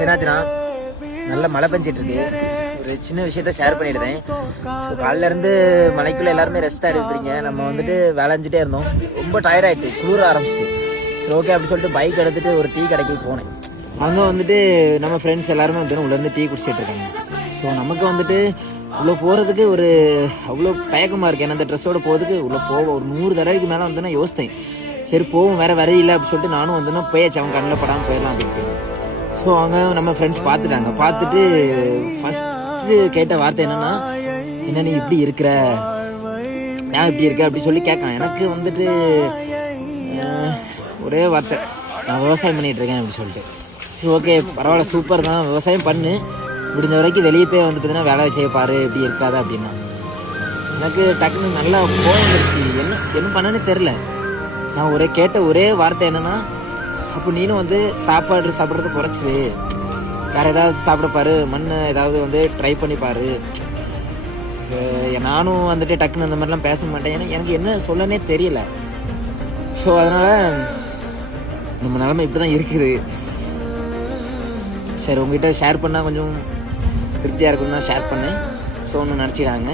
என்னாச்சுன்னா நல்ல மழை பெஞ்சிட்டு இருக்கு. ஒரு சின்ன விஷயத்த ஷேர் பண்ணிடுறேன். ஸோ காலையில இருந்து மலைக்குள்ள எல்லாருமே ரெஸ்ட்டாக இருப்பீங்க. நம்ம வந்துட்டு விளைஞ்சிட்டே இருந்தோம். ரொம்ப டயர்ட் ஆயிட்டு, குளிர ஆரம்பிச்சிட்டு. சரி ஓகே அப்படி சொல்லிட்டு பைக் எடுத்துட்டு ஒரு டீ கடைக்கு போனேன். அங்கே வந்துட்டு நம்ம ஃப்ரெண்ட்ஸ் எல்லாருமே வந்துட்டு உள்ளேருந்து டீ குடிச்சிட்டு இருக்காங்க. ஸோ நமக்கு வந்துட்டு உள்ள போகிறதுக்கு ஒரு அவ்வளோ தயக்கமாக இருக்குது. ஏன்னா அந்த ட்ரெஸ்ஸோட போகிறதுக்கு உள்ள ஒரு 100 தடவைக்கு மேலே வந்து நான் யோசித்தேன். சரி போவோம், வேற இல்லை அப்படின்னு சொல்லிட்டு நானும் வந்து போயாச்சு. அவங்க கண்ணில் படாமல் போயிடலாம் அப்படின்ட்டு. ஸோ அவங்க நம்ம ஃப்ரெண்ட்ஸ் பார்த்துட்டாங்க. பார்த்துட்டு ஃபஸ்ட்டு கேட்ட வார்த்தை என்னன்னா, என்ன நீ இப்படி இருக்கிற, ஏன் இப்படி இருக்க அப்படி சொல்லி கேட்கான். எனக்கு வந்துட்டு ஒரே வார்த்தை, நான் விவசாயம் பண்ணிட்டு இருக்கேன் அப்படின்னு சொல்லிட்டு. சரி ஓகே பரவாயில்ல, சூப்பர் தான், விவசாயம் பண்ணு, முடிஞ்ச வரைக்கும் வெளியே போய் வந்து பார்த்தீங்கன்னா வேலை செய்யப்பாரு, இப்படி இருக்காது அப்படின்னா. எனக்கு டக்குன்னு நல்லா கோவம் வந்துருச்சு. என்ன பண்ணனே தெரில. நான் கேட்ட ஒரே வார்த்தை என்னன்னா, அப்போ நீனும் வந்து சாப்பிட்றது குறைச்சிரு, வேற ஏதாவது சாப்பிடப்பாரு, மண் ஏதாவது வந்து ட்ரை பண்ணிப்பாரு. நானும் வந்துட்டு டக்குன்னு அந்த மாதிரிலாம் பேச மாட்டேன். ஏன்னா எனக்கு என்ன சொல்லனே தெரியல. ஸோ அதனால நம்ம நிலைமை இப்படிதான் இருக்குது. சரி உங்ககிட்ட ஷேர் பண்ணால் கொஞ்சம் திருப்தியாக இருக்குன்னு தான் ஷேர் பண்ணேன். ஸோ ஒன்று நினச்சிடாங்க.